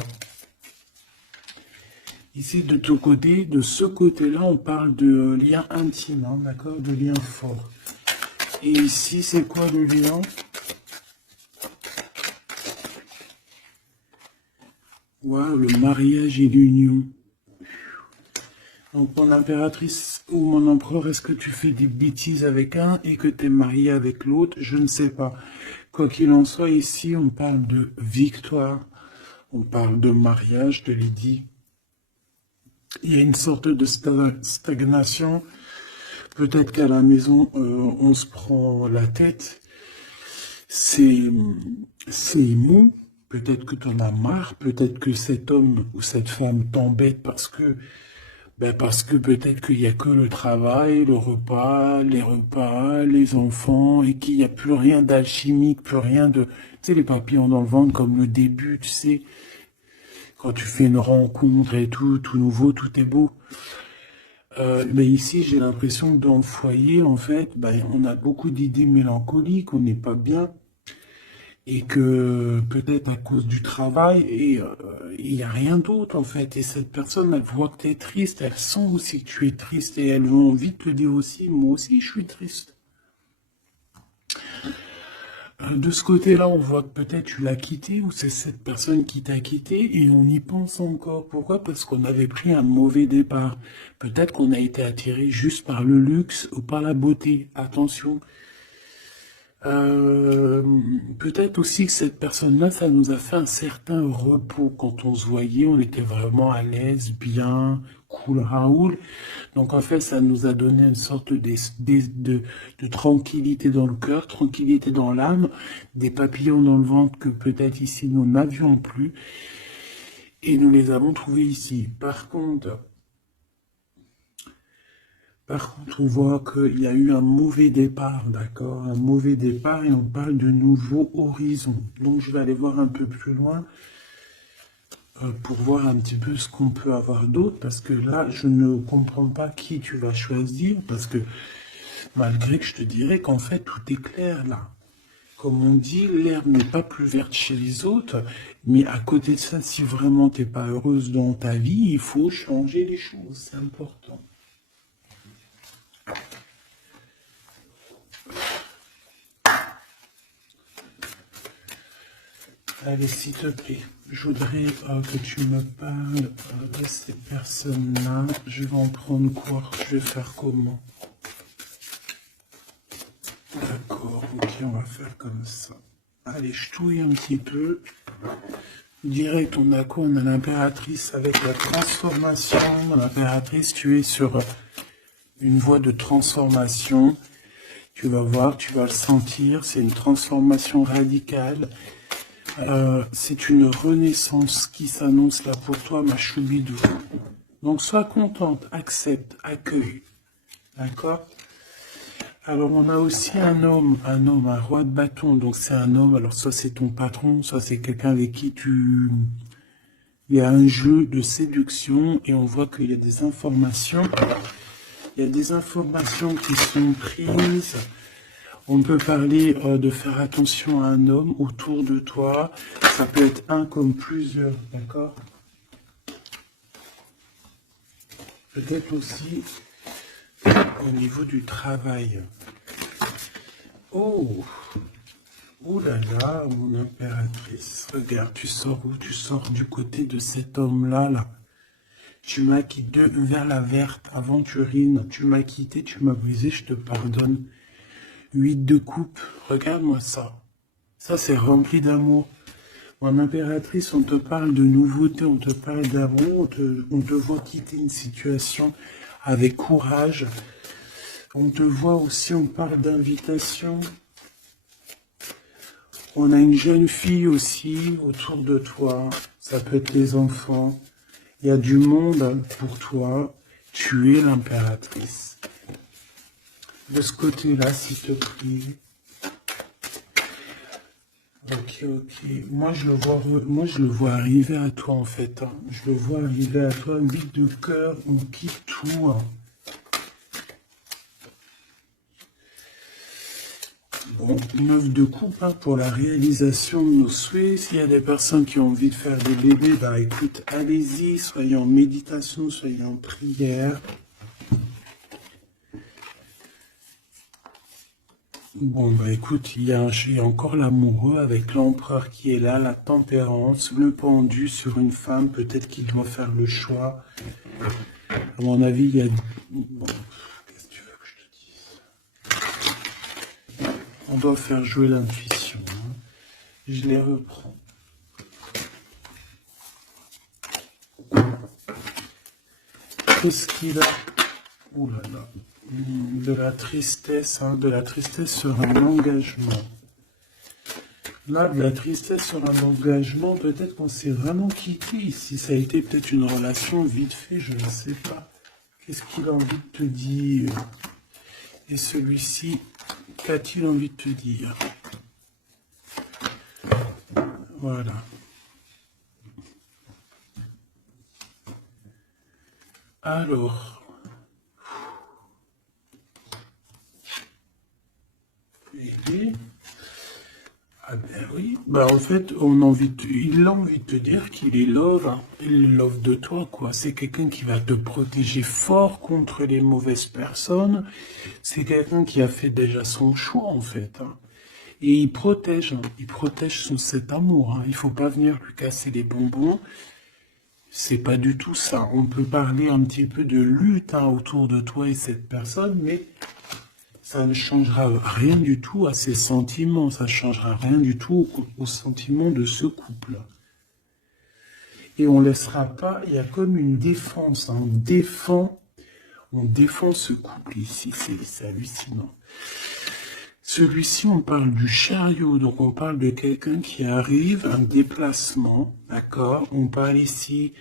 Ici, de ton côté, de ce côté-là, on parle de lien intime, hein, d'accord, de lien fort. Et ici, c'est quoi le lien? Waouh, le mariage et l'union. Donc, mon impératrice ou mon empereur, est-ce que tu fais des bêtises avec un et que tu es marié avec l'autre? Je ne sais pas. Quoi qu'il en soit, ici, on parle de victoire. On parle de mariage, je te l'ai dit. Il y a une sorte de stagnation. Peut-être qu'à la maison, on se prend la tête. C'est mou. Peut-être que tu en as marre. Peut-être que cet homme ou cette femme t'embête parce que peut-être qu'il n'y a que le travail, le repas, les enfants, et qu'il n'y a plus rien d'alchimique, plus rien de... Tu sais, les papillons dans le ventre comme le début, tu sais, quand tu fais une rencontre et tout nouveau, tout est beau. Mais ici, j'ai l'impression que dans le foyer, en fait, on a beaucoup d'idées mélancoliques, on n'est pas bien, et que peut-être à cause du travail, et il n'y a rien d'autre, en fait. Et cette personne, elle voit que tu es triste, elle sent aussi que tu es triste, et elle a envie de te dire aussi, moi aussi, je suis triste. De ce côté-là, on voit que peut-être tu l'as quitté ou c'est cette personne qui t'a quitté et on y pense encore. Pourquoi? Parce qu'on avait pris un mauvais départ. Peut-être qu'on a été attiré juste par le luxe ou par la beauté. Attention. Peut-être aussi que cette personne-là, ça nous a fait un certain repos. Quand on se voyait, on était vraiment à l'aise, bien, cool, Raoul. Donc en fait, ça nous a donné une sorte de tranquillité dans le cœur, tranquillité dans l'âme, des papillons dans le ventre que peut-être ici nous n'avions plus. Et nous les avons trouvés ici. Par contre, on voit qu'il y a eu un mauvais départ, d'accord? Un mauvais départ et on parle de nouveaux horizons. Donc, je vais aller voir un peu plus loin pour voir un petit peu ce qu'on peut avoir d'autre, parce que là, je ne comprends pas qui tu vas choisir, parce que malgré que je te dirais qu'en fait, tout est clair là. Comme on dit, l'herbe n'est pas plus verte chez les autres, mais à côté de ça, si vraiment tu n'es pas heureuse dans ta vie, il faut changer les choses, c'est important. Allez, s'il te plaît, je voudrais que tu me parles de ces personnes-là. Je vais en prendre quoi? Je vais faire comment? D'accord, ok, on va faire comme ça. Allez, je touille un petit peu. Direct, on a quoi? On a l'impératrice avec la transformation. L'impératrice, tu es sur une voie de transformation. Tu vas voir, tu vas le sentir. C'est une transformation radicale. C'est une renaissance qui s'annonce là pour toi, ma choubidou. Donc, sois contente, accepte, accueille. D'accord? Alors, on a aussi un roi de bâton. Donc, c'est un homme. Alors, soit c'est ton patron, soit c'est quelqu'un avec qui il y a un jeu de séduction et on voit qu'il y a des informations. Il y a des informations qui sont prises. On peut parler de faire attention à un homme autour de toi. Ça peut être un comme plusieurs, d'accord? Peut-être aussi au niveau du travail. Oh, oh là là, mon impératrice. Regarde, tu sors où? Tu sors du côté de cet homme-là, là. Tu m'as quitté vers la verte, aventurine. Tu m'as quitté, tu m'as brisé, je te pardonne. 8 de coupe, regarde-moi ça. Ça, c'est rempli d'amour. Mon impératrice, on te parle de nouveauté, on te parle d'amour, on te voit quitter une situation avec courage. On te voit aussi, on parle d'invitation. On a une jeune fille aussi autour de toi. Ça peut être les enfants. Il y a du monde pour toi. Tu es l'impératrice. De ce côté-là, s'il te plaît. Ok, ok. Moi, je le vois arriver à toi, en fait. Hein. Je le vois arriver à toi. Un bit de cœur, on quitte tout. Hein. Bon, 9 de coupe hein, pour la réalisation de nos souhaits. S'il y a des personnes qui ont envie de faire des bébés, bah écoute, allez-y. Soyez en méditation, soyez en prière. Bon, bah écoute, il y a encore l'amoureux avec l'empereur qui est là, la tempérance, le pendu sur une femme, peut-être qu'il doit faire le choix. À mon avis, il y a... Bon, qu'est-ce que tu veux que je te dise? On doit faire jouer l'intuition. Hein. Je les reprends. Qu'est-ce qu'il a? Ouh là là. De la tristesse, hein, de la tristesse sur un engagement. Là, de la tristesse sur un engagement, peut-être qu'on s'est vraiment quitté ici. Ça a été peut-être une relation vite fait, je ne sais pas. Qu'est-ce qu'il a envie de te dire? Et celui-ci, qu'a-t-il envie de te dire? Voilà. Alors... Ah ben oui, bah en fait, il a envie de te dire qu'il est love, hein. Il est love de toi, quoi. C'est quelqu'un qui va te protéger fort contre les mauvaises personnes. C'est quelqu'un qui a fait déjà son choix, en fait. Hein. Et il protège cet amour. Hein. Il faut pas venir lui casser les bonbons. C'est pas du tout ça. On peut parler un petit peu de lutte hein, autour de toi et cette personne, mais ça ne changera rien du tout à ses sentiments, ça ne changera rien du tout aux sentiments de ce couple. Et on ne laissera pas, il y a comme une défense, hein, on défend ce couple ici, c'est hallucinant. Celui-ci, on parle du chariot, donc on parle de quelqu'un qui arrive, un déplacement, d'accord? On parle ici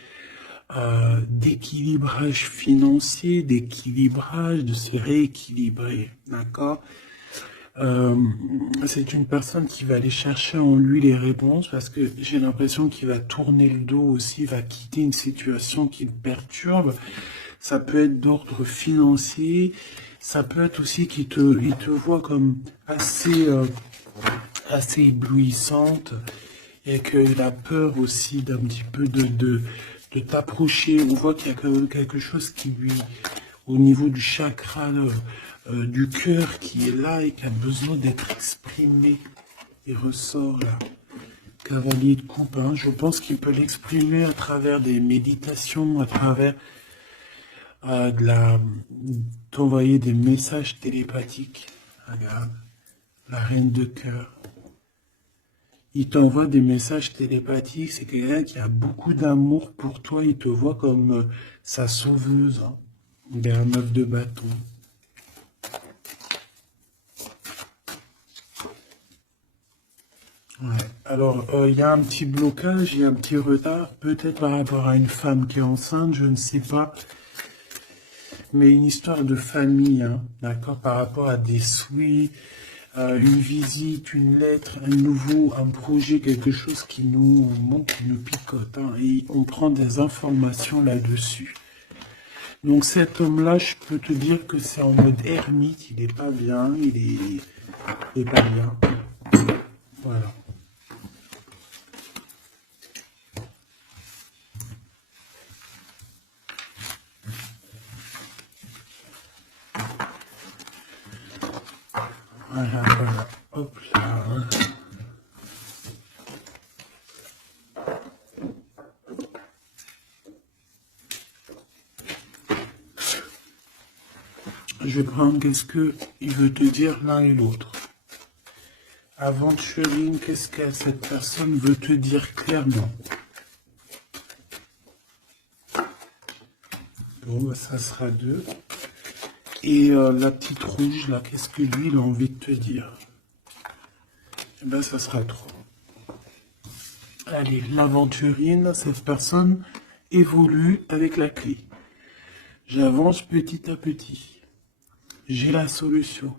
d'équilibrage financier, d'équilibrage, de se rééquilibrer, d'accord? C'est une personne qui va aller chercher en lui les réponses parce que j'ai l'impression qu'il va tourner le dos aussi, va quitter une situation qui le perturbe. Ça peut être d'ordre financier, ça peut être aussi qu'il te voit comme assez éblouissante et qu'il a peur aussi d'un petit peu de t'approcher. On voit qu'il y a quand même quelque chose qui lui, au niveau du chakra du cœur qui est là et qui a besoin d'être exprimé. Il ressort là. Cavalier de coupe, hein. Je pense qu'il peut l'exprimer à travers des méditations, à travers d'envoyer des messages télépathiques. Regarde, la reine de cœur. Il t'envoie des messages télépathiques. C'est quelqu'un qui a beaucoup d'amour pour toi. Il te voit comme sa sauveuse. Hein. Il est un 9 de bâton. Ouais. Alors, il y a un petit blocage, il y a un petit retard, peut-être par rapport à une femme qui est enceinte, je ne sais pas. Mais une histoire de famille, hein, d'accord, par rapport à des souhaits, une visite, une lettre, un projet, quelque chose qui nous monte, qui nous picote, hein, et on prend des informations là-dessus. Donc cet homme-là, je peux te dire que c'est en mode ermite, il est pas bien, il est pas bien. Voilà. Voilà, voilà. Hop là. Je vais prendre qu'est-ce qu'il veut te dire l'un et l'autre. Aventurine, qu'est-ce que cette personne veut te dire clairement? Bon, bah, ça sera 2. Et la petite rouge, là, qu'est-ce que lui, il a envie de te dire? Eh ben, ça sera 3. Allez, l'aventurine, cette personne évolue avec la clé. J'avance petit à petit. J'ai la solution.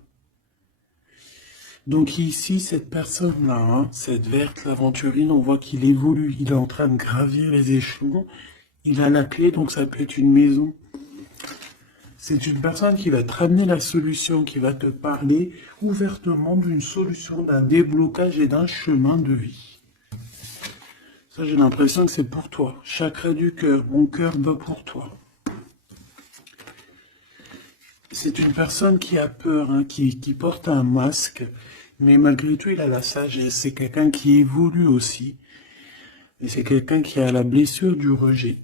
Donc ici, cette personne-là, hein, cette verte, l'aventurine, on voit qu'il évolue. Il est en train de gravir les échelons. Il a la clé, donc ça peut être une maison. C'est une personne qui va te ramener la solution, qui va te parler ouvertement d'une solution, d'un déblocage et d'un chemin de vie. Ça, j'ai l'impression que c'est pour toi. Chakra du cœur, mon cœur bat pour toi. C'est une personne qui a peur, hein, qui porte un masque, mais malgré tout, il a la sagesse. C'est quelqu'un qui évolue aussi. Et c'est quelqu'un qui a la blessure du rejet.